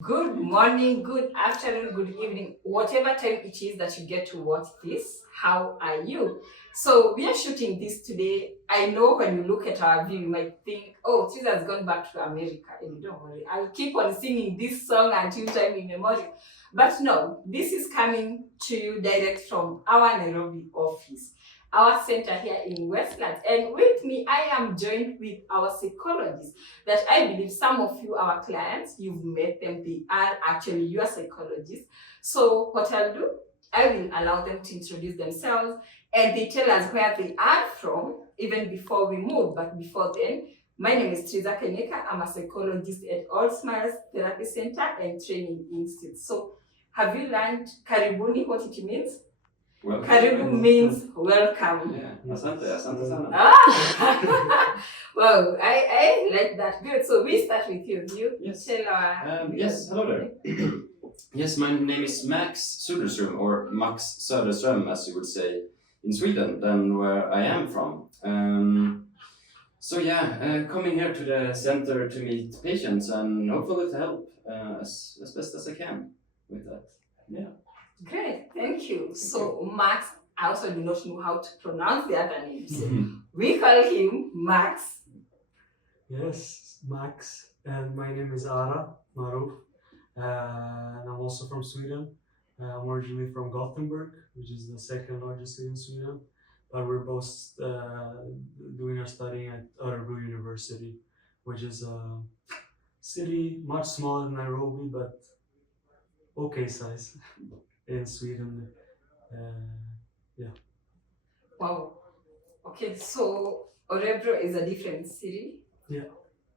Good morning, good afternoon, good evening, whatever time it is that you get to watch this. How are you? So we are shooting this today. I know when you look at our view, you might think, "Oh, Tiz has gone back to America." And don't worry, I'll keep on singing this song until time immemorial. But no, this is coming to you direct from our Nairobi office, our center here in Westlands. And with me, I am joined with our psychologist that I believe some of you, our clients, you've met them, they are actually your psychologists. So what I'll do, I will allow them to introduce themselves and they tell us where they are from, even before we move. But before then, my name is Triza Kenyeka. I'm a psychologist at All Smiles Therapy Center and Training Institute. So have you learned karibuni, what it means? Welcome. Karibu means welcome. Yeah, asante sana. Well, I like that. Good. So we start with you. Yes. Tell our Yes, hello there. Yes, my name is Max Söderström, or Max Söderström, as you would say in Sweden, than where I am from. Coming here to the center to meet patients and hopefully to help as best as I can with that. Yeah. Great, thank you. So Max, I also do not know how to pronounce the other names. We call him Max. Yes, Max, and my name is Ara Maruf, and I'm also from Sweden. I'm originally from Gothenburg, which is the second largest city in Sweden, but we're both doing our studying at Örebro University, which is a city much smaller than Nairobi, but okay size in Sweden. Yeah. Wow. Okay, so Örebro is a different city? Yeah.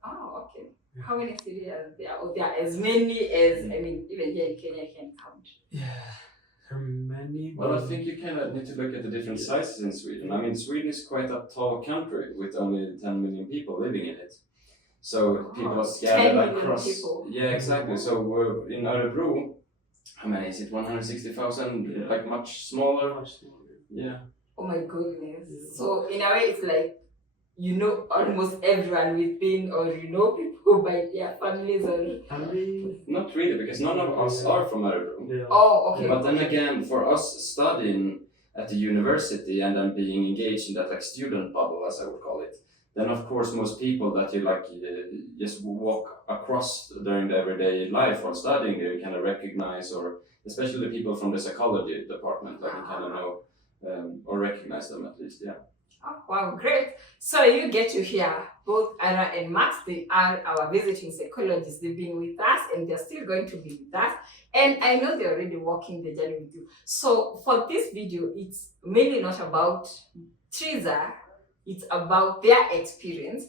Oh, okay. Yeah. How many cities are there? Oh, there are as many as, I mean, even here in Kenya, I can count. Yeah, there are many. Well, I think you kind of need to look at the different sizes in Sweden. I mean, Sweden is quite a tall country with only 10 million people living in it. So people are scattered 10 million across. people. Yeah, exactly. So we're in Örebro. How many is it? 160,000? Yeah. Like much smaller. Much smaller. Yeah. Oh my goodness. Yeah. So in a way, it's like you know almost everyone within, or you know people by their families, or. I mean, Not really, because none of us are from Örebro. yeah. Oh, okay. But then again, for us studying at the university and then being engaged in that like student bubble, as I would call it, then of course most people that you just walk across during the everyday life while studying, you kind of recognize, or especially the people from the psychology department, like you kind of know or recognize them at least, yeah. Oh, wow, great. So you get to hear both Ara and Max. They are our visiting psychologists. They've been with us and they're still going to be with us. And I know they're already walking the journey with you. So for this video, it's mainly not about Triza. It's about their experience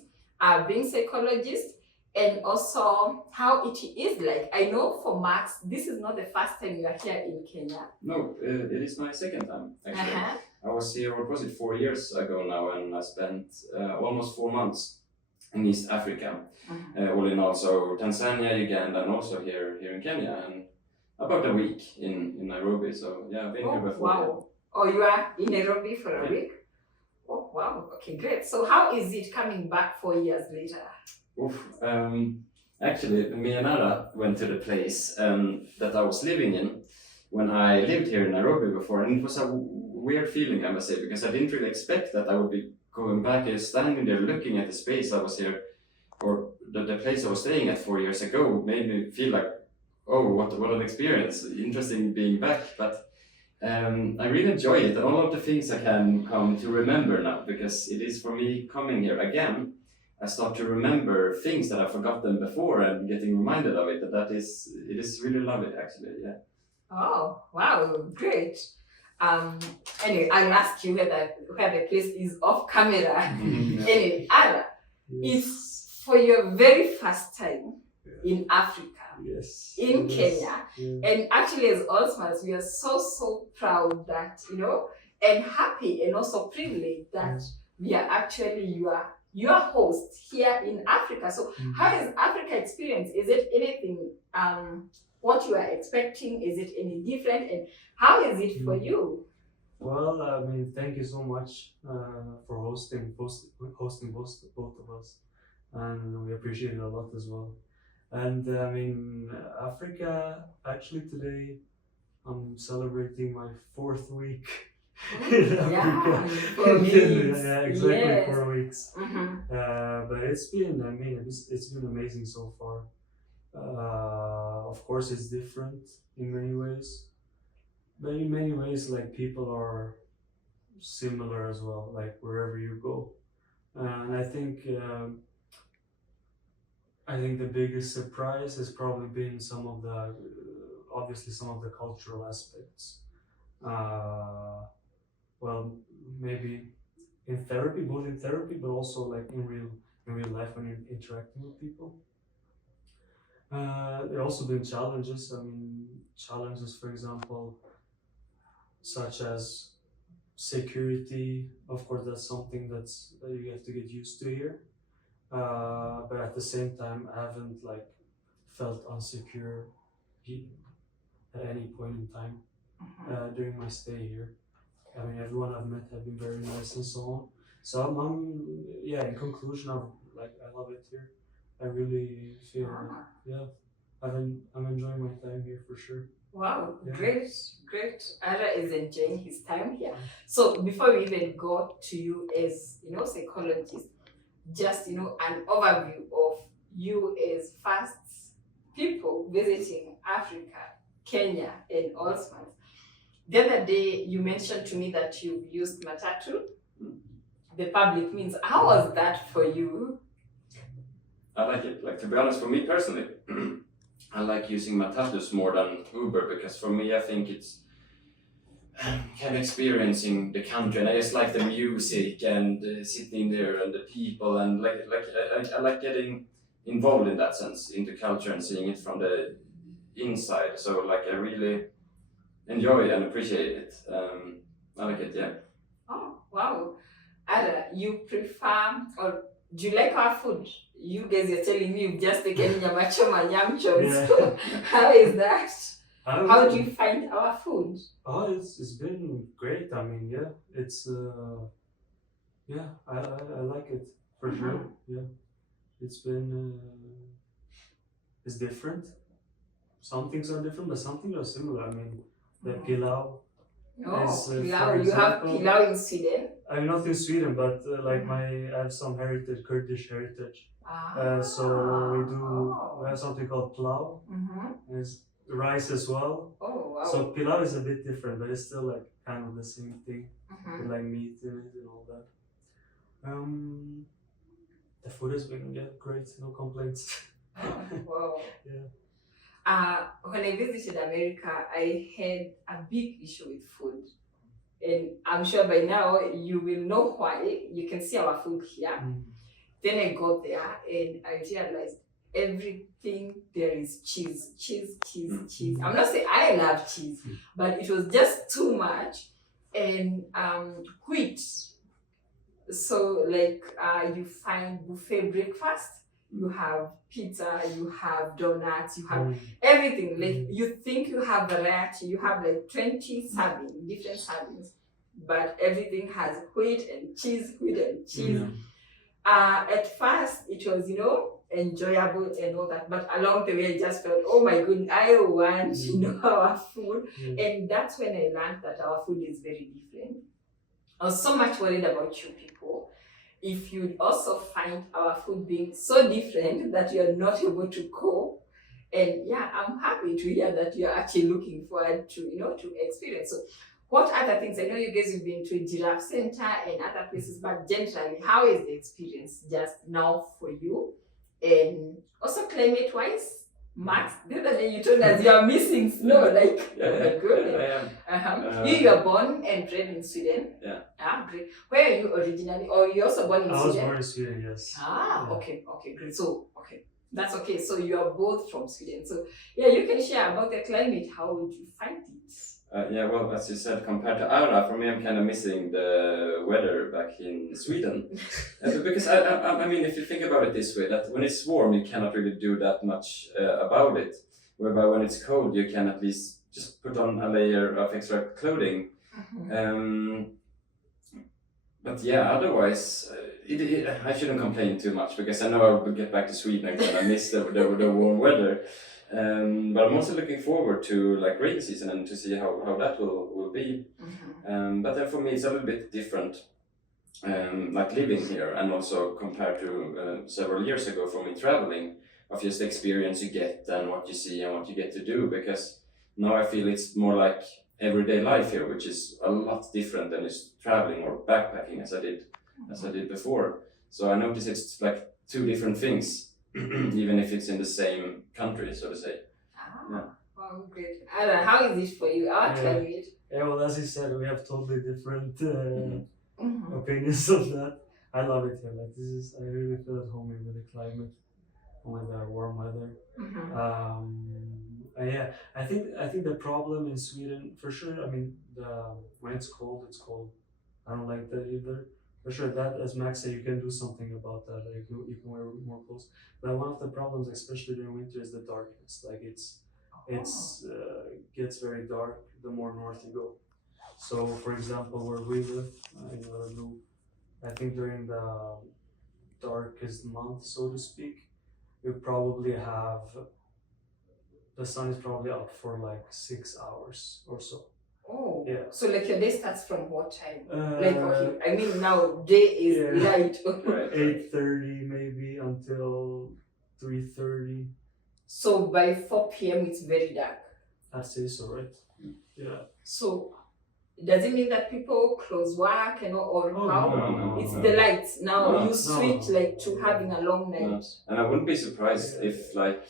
being psychologists, and also how it is like. I know for Max, this is not the first time you are here in Kenya. No, it is my second time, actually. Uh-huh. I was here, what was it, 4 years ago now, and I spent almost 4 months in East Africa. All in all, so Tanzania, Uganda, and also here in Kenya, and about a week in Nairobi. So yeah, I've been here before. Wow. Oh, you are in Nairobi for a week? Oh, wow. Okay, great. So how is it coming back 4 years later? Oof. Actually, me and Ara went to the place that I was living in when I lived here in Nairobi before, and it was a weird feeling, I must say, because I didn't really expect that I would be going back and standing there looking at the space I was here, or the place I was staying at 4 years ago, made me feel like, oh, what an experience, interesting being back. But I really enjoy it, and all of the things I can come to remember now, because it is for me coming here again, I start to remember things that I've forgotten before and getting reminded of it, and it is really lovely, actually, yeah. Oh, wow, great. Anyway, I'll ask you where the place is off camera. Anyway, Ara, it's for your very first time in Africa, in Kenya. And actually, as All Smiles, we are so proud that, and happy and also privileged that we are actually your host here in Africa. So how is Africa experience? Is it anything what you are expecting? Is it any different? And how is it for you? Well, I mean, thank you so much for hosting both of us, and we appreciate it a lot as well. And I mean, Africa, actually today I'm celebrating my 4th week in Yeah, Africa. 4 weeks. Yeah, exactly, Yes. 4 weeks. Mm-hmm. But it's been, I mean, it's been amazing so far. Of course, it's different in many ways, but in many ways, like people are similar as well, like wherever you go. And I think the biggest surprise has probably been some of the obviously some of the cultural aspects. Uh, well, maybe in therapy, both in therapy, but also like in real life when you're interacting with people. There have also been challenges. I mean, challenges, for example, such as security. Of course, that's something that you have to get used to here. But at the same time, I haven't like felt insecure at any point in time during my stay here. I mean, everyone I've met have been very nice and so on. So yeah. In conclusion, I love it here. I really feel yeah. I'm enjoying my time here for sure. Wow, Yeah. great. Ara is enjoying his time here. So before we even go to you as psychologist, just an overview of you as first people visiting Africa, Kenya, and Osman. The other day you mentioned to me that you've used matatu, the public means. How was that for you? I like it. Like, to be honest, for me personally, I like using matatus more than Uber, because for me, I think it's kind of experiencing the country, and I just like the music and sitting there and the people, and I like getting involved in that sense, into culture and seeing it from the inside. So like I really enjoy and appreciate it. I like it, yeah. Oh, wow. Ada, you prefer or do you like our food? You guys are telling me you've just taken nyama choma, nyam chops. Yeah. How is that? How do you? you find our food? Oh, it's been great. I mean, yeah, it's yeah, I like it for sure. Yeah, it's been it's different. Some things are different, but some things are similar. I mean, the pilau. Oh, Is, for pilau. You have example- pilau in Sweden? I'm not in Sweden, but I have some Kurdish heritage. So we have something called pilau. And it's rice as well. Oh, wow. So pilau is a bit different, but it's still like kind of the same thing, with like meat in it and all that. The food has been great, no complaints. Wow. Yeah. When I visited America, I had a big issue with food. And I'm sure by now you will know why. You can see our food here. Then I got there and I realized everything there is cheese. I'm not saying I love cheese, but it was just too much. And wheat. So like you find buffet breakfast, you have pizza, you have donuts, you have everything. Like you think you have variety, you have like 20 servings, different servings, but everything has wheat and cheese. At first it was enjoyable and all that, but along the way I just felt, oh my goodness, I want our food. And that's when I learned that our food is very different. I was so much worried about you people. If you'd also find our food being so different that you're not able to cope. And yeah, I'm happy to hear that you're actually looking forward to to experience. So what other things? I know you guys have been to Giraffe Center and other places, but generally, how is the experience just now for you? And also climate-wise, Max, the other day you told us you are missing snow, like, oh my goodness. I am. You were born and bred in Sweden? Yeah. Ah, great. Where are you originally? Or you also born in Sweden? I was born in Sweden, yes. Ah, okay, great. So, that's okay. So you are both from Sweden. So yeah, you can share about the climate. How would you find it? Yeah, well, as you said, compared to Ara, for me, I'm kind of missing the weather back in Sweden. Because, I mean, if you think about it this way, that when it's warm, you cannot really do that much about it. Whereby when it's cold, you can at least just put on a layer of extra clothing. but yeah, otherwise, I shouldn't complain too much because I know I will get back to Sweden again. I miss the warm weather. But I'm also looking forward to like rainy season and to see how that will be. But then for me, it's a little bit different. Like living here, and also compared to several years ago for me traveling, of just the experience you get and what you see and what you get to do. Because now I feel it's more like everyday life here, which is a lot different than just traveling or backpacking as I did before. So I notice it's like two different things, even if it's in the same country, so to say. Yeah. Oh, great. Ara, how is it for you? I'll tell you it. Yeah, well, as you said, we have totally different opinions of that. I love it here. Like I really feel at home with the climate, with the warm weather. Yeah, I think the problem in Sweden, for sure. I mean, when it's cold, it's cold. I don't like that either. For sure, that as Max said, you can do something about that. Like you can wear more clothes. But one of the problems, especially during winter, is the darkness. Like it's gets very dark the more north you go. So, for example, where we live in Nairobi, I think during the darkest month, so to speak, we probably have the sun is probably up for like 6 hours or so. Oh, yeah. So like your day starts from what time? Like okay, I mean now day is light. 8:30 maybe until 3:30. So by 4 p.m. it's very dark. I'd say so, right? Yeah. So does it mean that people close work and or how? No, it's the lights. Now you switch like to No. having a long night. No. And I wouldn't be surprised if like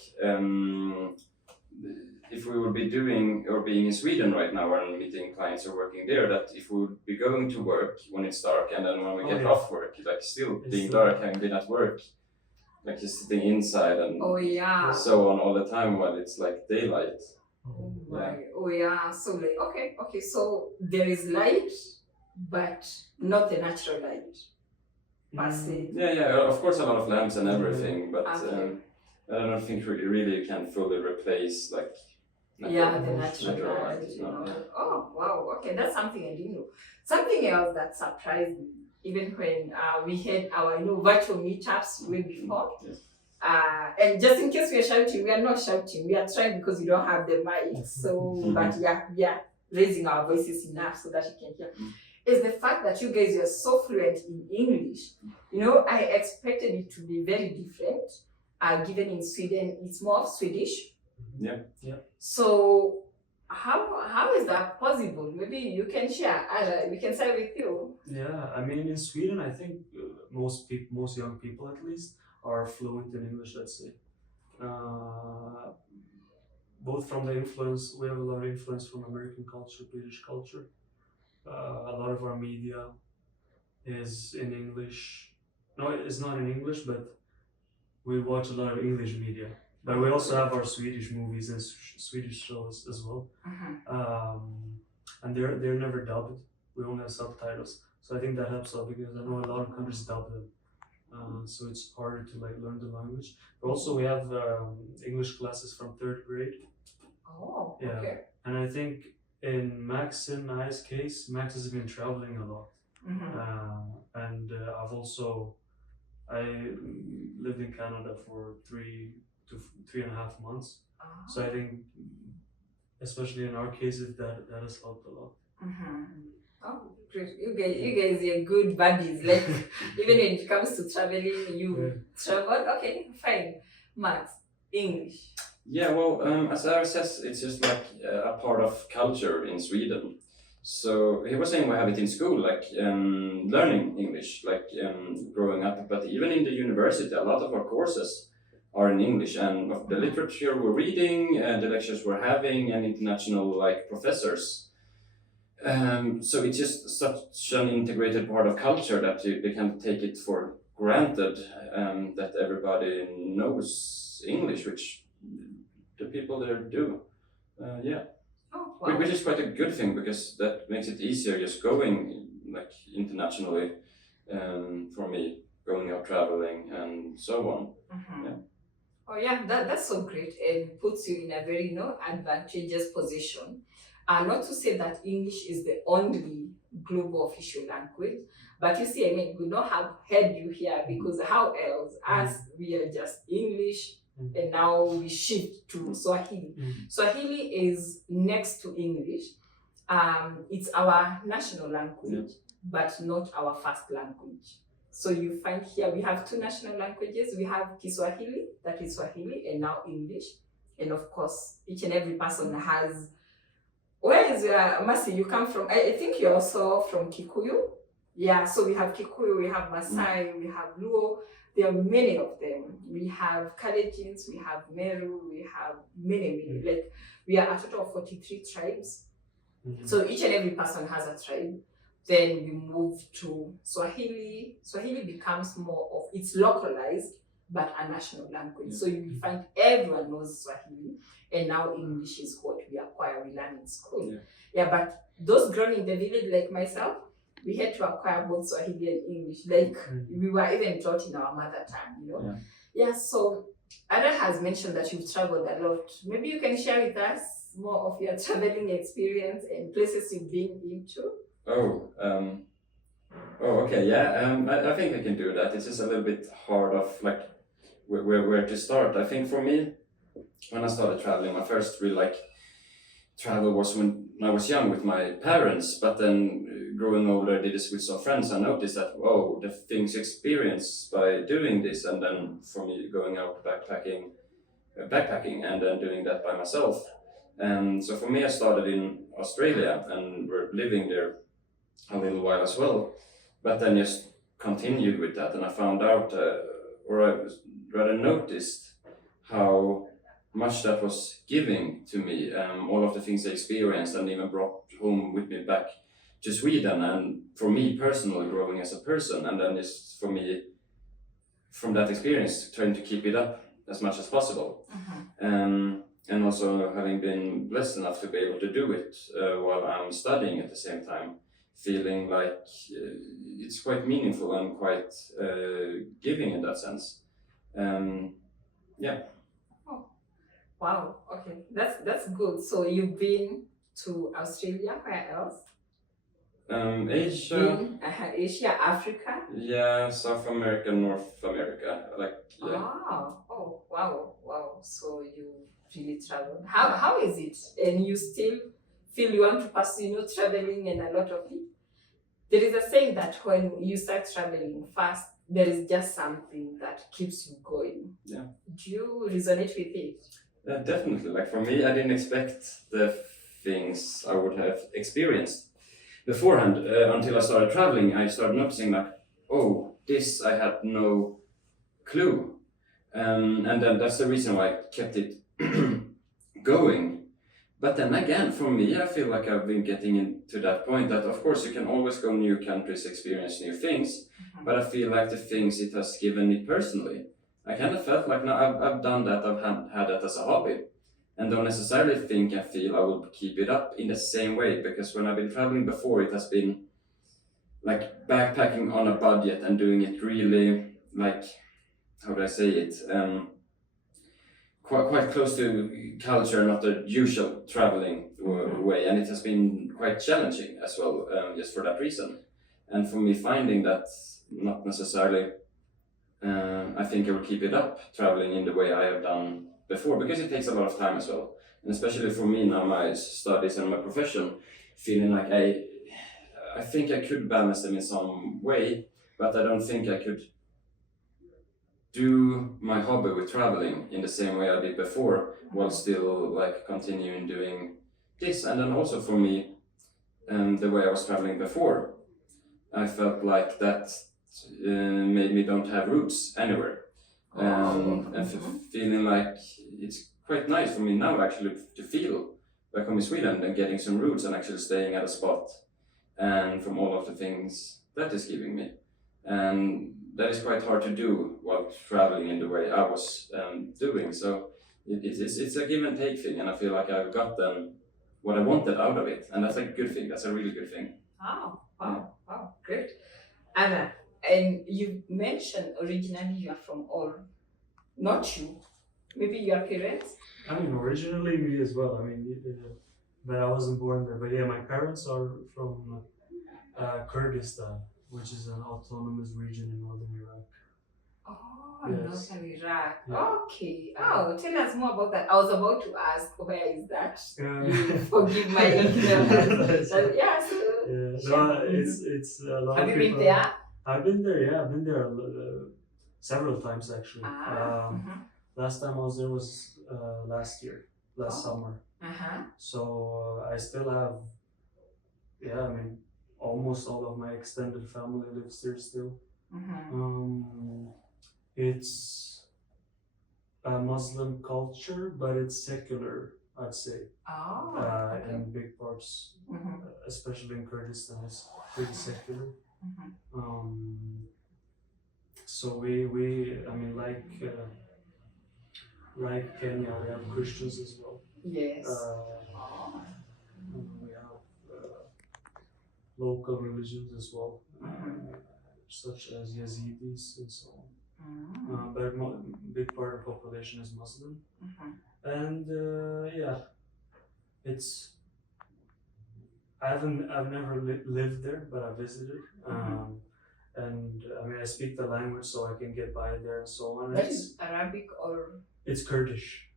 if we would be doing or being in Sweden right now and meeting clients or working there, that if we would be going to work when it's dark and then when we get off work, like still being dark, having been at work, like just sitting inside and so on all the time while it's like daylight. Oh my, so like okay, so there is light, but not the natural light, per se. Yeah, of course a lot of lamps and everything, but I don't think really you can fully replace like the natural light, you know. Oh wow, okay, that's something I didn't know. Something else that surprised me, even when we had our virtual meetups way before. Yes. And just in case we are shouting, we are not shouting. We are trying because we don't have the mic. So, but we are raising our voices enough so that you can hear. Is the fact that you guys are so fluent in English. You know, I expected it to be very different. Given in Sweden, it's more of Swedish. Yeah. So, how is that possible? Maybe you can share. We can start with you. Yeah, I mean, in Sweden, I think most young people at least are fluent in English, let's say. Both from the influence, we have a lot of influence from American culture, British culture. A lot of our media is in English. No, it's not in English, but we watch a lot of English media. But we also have our Swedish movies and Swedish shows as well. And they're never dubbed. We only have subtitles. So I think that helps out because I know a lot of countries dub them. So it's harder to like learn the language. But also we have English classes from 3rd grade. Oh, yeah. Okay. And I think in Max and Ara's case, Max has been traveling a lot. And I lived in Canada for 3 to 3.5 months. So I think, especially in our cases, that has helped a lot. Oh, great! You guys are good buddies. Like even when it comes to traveling, you travel. Okay, fine. Max, English. Yeah, well, as Ara says, it's just like a part of culture in Sweden. So he was saying we have it in school, like learning English, like growing up. But even in the university, a lot of our courses are in English, and of the literature we're reading, the lectures we're having, and international like professors. So it's just such an integrated part of culture that they can take it for granted that everybody knows English, which the people there do. Oh, wow. Which is quite a good thing because that makes it easier just going like internationally for me, going out traveling and so on. Oh yeah, that's so great and puts you in a very advantageous position. Not to say that English is the only global official language, but you see, I mean, we not have heard you here because how else? Us, we are just English, and now we shift to Swahili. Swahili is next to English. It's our national language, but not our first language. So you find here we have two national languages. We have Kiswahili, that is Swahili, and now English. And of course, each and every person has. Where is Masi? You come from? I think you're also from Kikuyu. Yeah, so we have Kikuyu, we have Masai, we have Luo. There are many of them. We have Kalejins, we have Meru, we have many. Like, we are a total of 43 tribes. So each and every person has a tribe. Then we move to Swahili. Swahili becomes more of, it's localized, but a national language. So you find everyone knows Swahili, and now English is what we acquire, we learn in school. Yeah, but those grown in the village like myself, we had to acquire both Swahili and English. Like we were even taught in our mother tongue, you know. Yeah, so Ara has mentioned that you've traveled a lot. Maybe you can share with us more of your traveling experience and places you've been into. Okay, yeah. I think I can do that. It's just a little bit hard of like where to start. I think for me, when I started traveling, my first real like travel was when I was young with my parents. But then growing older, I did this with some friends. I noticed that the things experienced by doing this, and then for me going out backpacking, and then doing that by myself. And so for me, I started in Australia and we're living there a little while as well, but then just continued with that, and I found out, or I rather noticed how much that was giving to me, all of the things I experienced and even brought home with me back to Sweden, and for me personally growing as a person, and then just for me from that experience trying to keep it up as much as possible. And also having been blessed enough to be able to do it while I'm studying at the same time, feeling like it's quite meaningful and quite giving in that sense. Oh, wow. Okay, that's good. So you've been to Australia. Where else? Asia. Asia, Africa. Yeah, South America, North America. Oh, wow. So you really traveled. How is it? And you still feel you want to pursue, traveling and a lot of it? There is a saying that when you start traveling fast, there is just something that keeps you going. Yeah. Do you resonate with it? Definitely. Like for me, I didn't expect the things I would have experienced beforehand until I started traveling. I started noticing like, this I had no clue. And then that's the reason why I kept it going. But then again, for me, I feel like I've been getting into that point that of course you can always go new countries, experience new things, but I feel like the things it has given me personally, I kind of felt like now I've done that, I've had that as a hobby, and don't necessarily think and feel I will keep it up in the same way, because when I've been traveling before, it has been like backpacking on a budget and doing it really like, how do I say it, quite close to culture, not the usual traveling way, and it has been quite challenging as well, just for that reason. And for me, finding that not necessarily, I think I will keep it up traveling in the way I have done before, because it takes a lot of time as well, and especially for me now, my studies and my profession, feeling like I think I could balance them in some way, but I don't think I could do my hobby with traveling in the same way I did before, while still like continuing doing this. And then also for me, the way I was traveling before, I felt like that made me don't have roots anywhere, and feeling like it's quite nice for me now actually to feel back home in Sweden and getting some roots and actually staying at a spot, and from all of the things that is giving me. And that is quite hard to do while traveling in the way I was doing. So it's a give and take thing, and I feel like I've gotten what I wanted out of it, and that's a good thing. That's a really good thing. Wow, great. Anna, and you mentioned originally you are from all, not you, maybe your parents? I mean, originally me as well. I mean, but I wasn't born there. But yeah, my parents are from Kurdistan, which is an autonomous region in northern Iraq. Oh, Yes. Northern Iraq. Yeah. Okay. Oh, tell us more about that. I was about to ask, where is that? Yeah. You forgive my ignorance. Yeah, so Yeah, sure. no, it's a lot Have of you been people. there? I've been there. Yeah, I've been there several times actually. Last time I was there was last year, last summer. So I still have, yeah, I mean, almost all of my extended family lives there still. It's a Muslim culture, but it's secular, I'd say. In big parts, especially in Kurdistan, it's pretty secular. So I mean, like Kenya, we have Christians as well. Yes. We have local religions as well, such as Yazidis and so on. But a big part of the population is Muslim. And yeah, it's. I've never lived there, but I visited. And I mean, I speak the language, so I can get by there and so on. That is Arabic or? It's Kurdish.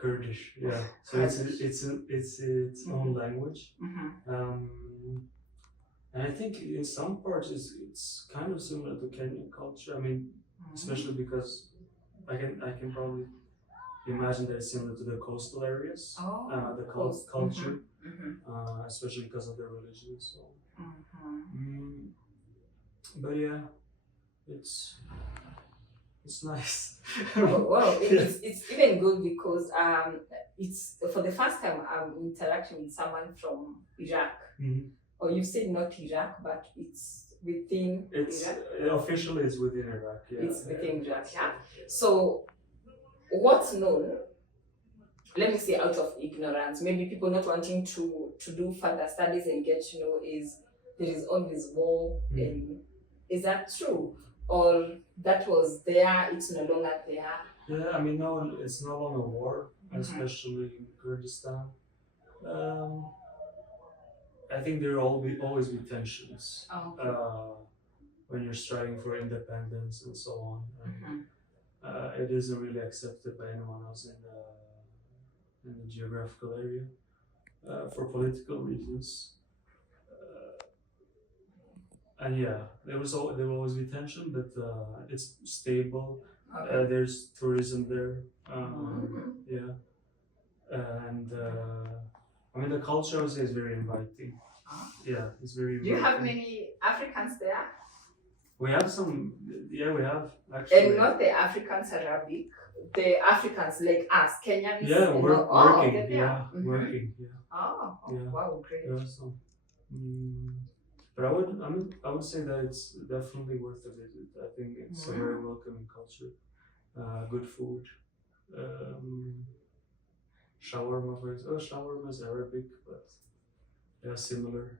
Kurdish, yeah. So it's its own language. And I think in some parts it's kind of similar to Kenyan culture. I mean, especially because I can probably imagine that it's similar to the coastal areas, the culture, especially because of their religion and so on. But yeah, it's nice. Well, it's even good because it's for the first time I'm interacting with someone from Iraq. Or you said not Iraq, but it's within Iraq. Officially it's within Iraq. Yeah, it's within Iraq. Yeah. So what's known? Let me say, out of ignorance, maybe people not wanting to do further studies and get to know, is there is always war. And is that true? Or that was there, it's no longer there? Yeah, I mean, no, it's no longer war, especially in Kurdistan. I think there will always be tensions when you're striving for independence and so on. It isn't really accepted by anyone else in the geographical area for political reasons. And yeah, there will always be tension, but it's stable. There's tourism there. Yeah, and I mean the culture I would say is very inviting. Yeah, it's very inviting. Do you have many Africans there? We have some. Yeah, we have actually. And not the Africans Arabic, the Africans like us, Kenyans. Yeah, working. Yeah, working. Yeah. Yeah. Wow, great. Yeah, so. But I would say that it's definitely worth a visit. I think it's a very welcoming culture, good food, shawarma. Shawarma is Arabic, but they're similar.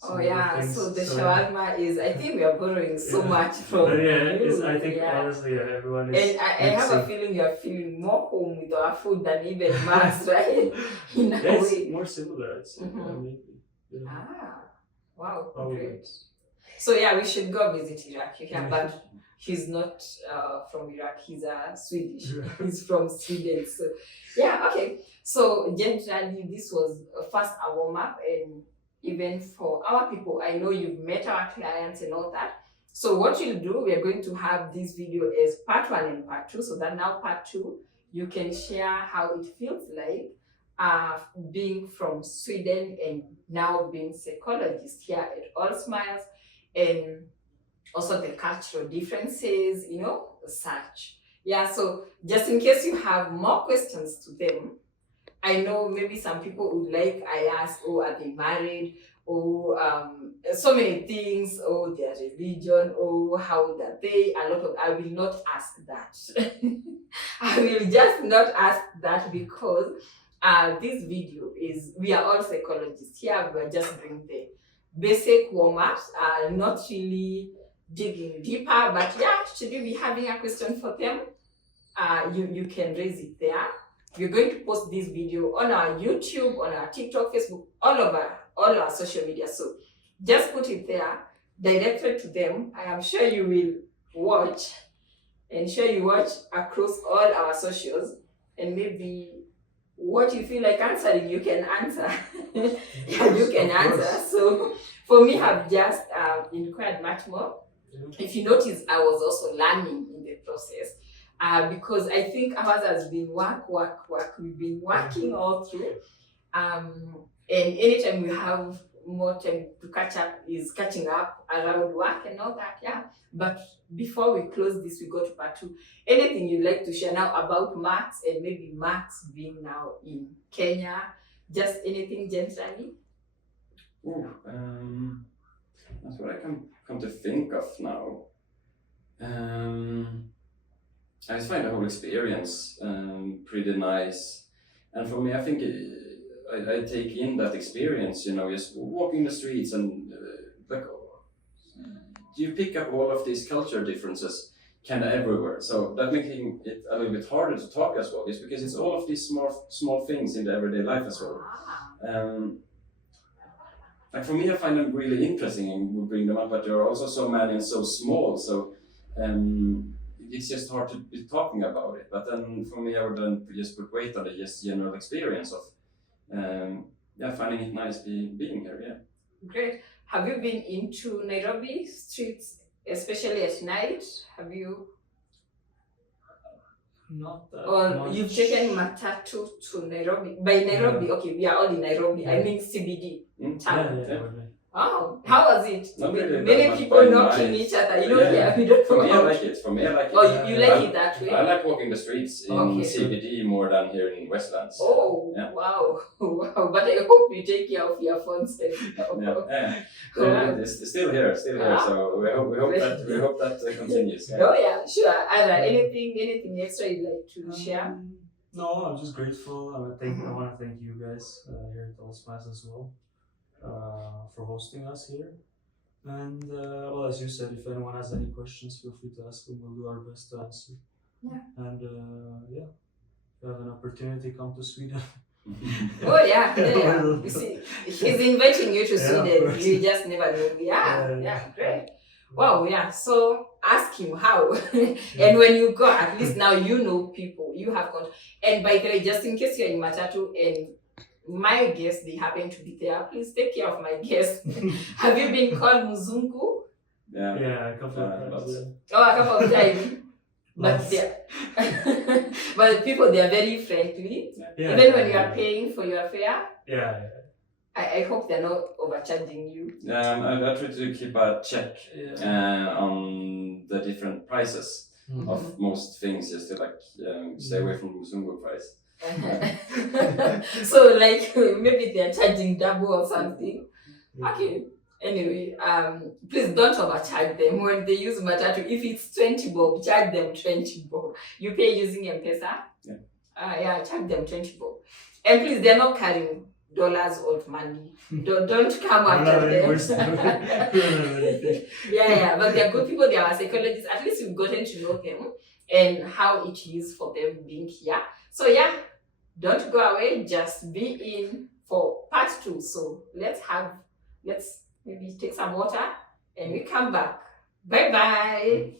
Things. So the shawarma is. I think we are borrowing so much from. But yeah, I think honestly, everyone is. And I have a feeling you are feeling more home with our food than even Max, right? In a way. It's more similar, I'd say. Maybe. Yeah. Wow, great. So yeah, we should go visit Iraq. But he's not from Iraq. He's Swedish. He's from Sweden. So yeah, okay. So generally, this was first a warm up, and even for our people, I know you've met our clients and all that. So what you'll do, we are going to have this video as part 1 and part 2, so that now part 2, you can share how it feels like being from Sweden and now being psychologist here at All Smiles, and also the cultural differences, such. Yeah, so just in case you have more questions to them, I know maybe some people would like I ask, are they married? So many things, their religion, how old are they? I will not ask that. I will just not ask that because this video is, we are all psychologists here. We are just doing the basic warm-ups, not really digging deeper, but yeah, should you be having a question for them, you can raise it there. We're going to post this video on our YouTube, on our TikTok, Facebook, all our social media. So just put it there, directed to them. I am sure you will watch, and sure you watch across all our socials, and maybe what you feel like answering, you can answer. You can answer. So for me, I've just inquired much more. If you notice, I was also learning in the process. Because I think ours has been work. We've been working all through. And anytime we have more time to catch up is catching up around work and all that, yeah. But before we close this, we go to part 2. Anything you'd like to share now about Max, and maybe Max being now in Kenya? Just anything generally? That's what I come to think of now. I just find the whole experience pretty nice, and for me, I think I take in that experience. Just walking the streets and like you pick up all of these culture differences kind of everywhere. So that making it a little bit harder to talk as well, just because it's all of these small things in the everyday life as well. Like for me, I find them really interesting and we bring them up, but there are also so many and so small. So. It's just hard to be talking about it, but then for me I would then just put weight on the just general experience of finding it nice being here. Yeah. Great. Have you been into Nairobi streets, especially at night? Have you? Not that Or much. you've taken matatu to Nairobi? By Nairobi, okay, we are all in Nairobi. I mean CBD town. Yeah. Oh, how was it? Not really that Many much, people but knocking nice. each other. Yeah. We don't For know me, I how. like it. Oh, you like it that way? I like walking the streets in Okay. CBD more than here in Westlands. Oh, Yeah. wow. But I hope you take care of your phones. Yeah. Wow. It's still here. Ah. So we hope that continues. Yeah. Oh yeah, sure. Ara, anything extra you'd like to share? No, I'm just grateful. I want to thank you guys here at Allspice as well for hosting us here. And well, as you said, if anyone has any questions, feel free to ask them. We'll do our best to answer. Yeah. And if you have an opportunity, come to Sweden. Oh yeah. You see, he's inviting you to Yeah, Sweden. of course. You just never know. Yeah, great. Wow, yeah. So ask him how. And when you go, at least now you know people. You have contact. And by the way, just in case you're in Matatu and my guests, they happen to be there, please take care of my guests. Have you been called Muzungu? Yeah. Yeah, a couple of times. lots. Oh, a couple of times. But Lots. but people, they are very friendly. Yeah, Even when you are paying for your fare, Yeah. I hope they're not overcharging you. I try to keep a check Yeah. on the different prices Mhm. of most things, just to stay away from Musungu price. So like maybe they're charging double or something. Okay. Anyway, please don't overcharge them when they use matatu. If it's 20 bob, charge them 20 bob. You pay using M-Pesa? Yeah. Charge them 20 bob. And please, they're not carrying dollars or money. Don't come after them. Yeah, but they're good people. They are psychologists. At least you've gotten to know them and how it is for them being here. So yeah, don't go away. Just be in for part 2. So let's maybe take some water and we come back. Bye bye.